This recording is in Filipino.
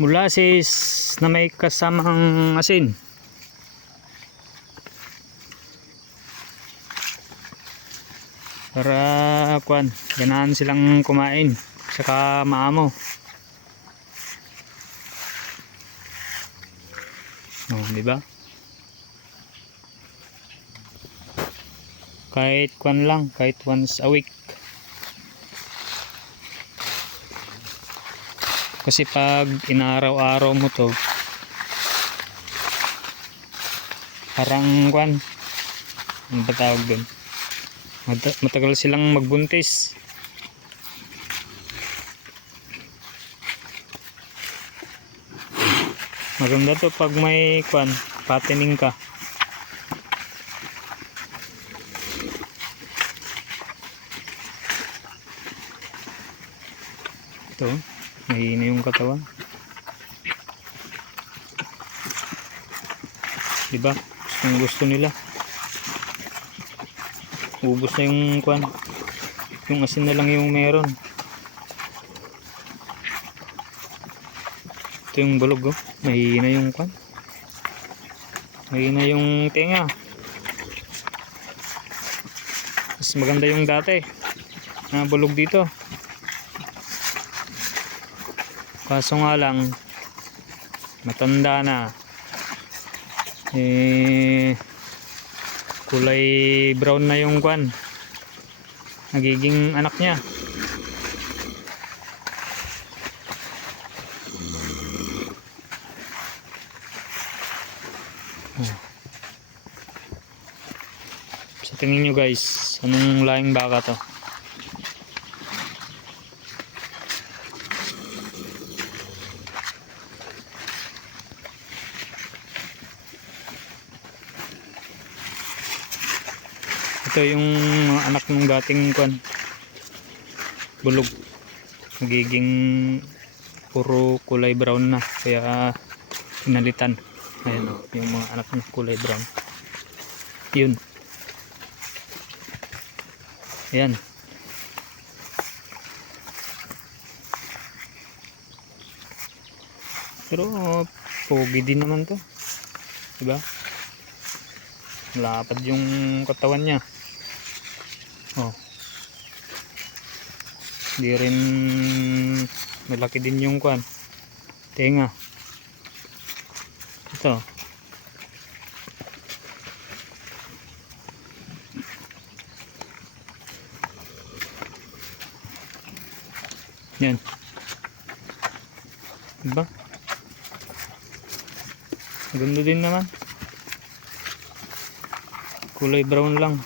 Molasses na may kasamang asin. Para ganahan silang kumain, saka maamo. Oh, di ba? Kahit lang, kahit once a week. Kasi pag inaraw-araw mo to, parang ano ba tawag doon? Matagal silang magbuntis. Maganda to pag may fattening ka. Ito, mahina yung katawan. Diba? Gusto nila. Ubos na yung yung asin na lang yung meron. Ito yung bulog, oh. Mahina yung mahina yung tenga. Mas maganda yung dati na bulog dito. Kaso nga lang matanda na, kulay brown na yung nagiging anak niya. So tingin nyo guys, anong lahing baka to? Ito yung anak ng dating bulog, nagiging puro kulay brown na, kaya pinalitan. Ayan o, yung mga anak ng kulay brown. Yun. Ayan. Pero pogi din naman to, diba? Lapad yung katawan niya. Oh. Di rin malaki din yung tenga. Ito. Yan. Diba? Ganda din naman. Kulay brown lang.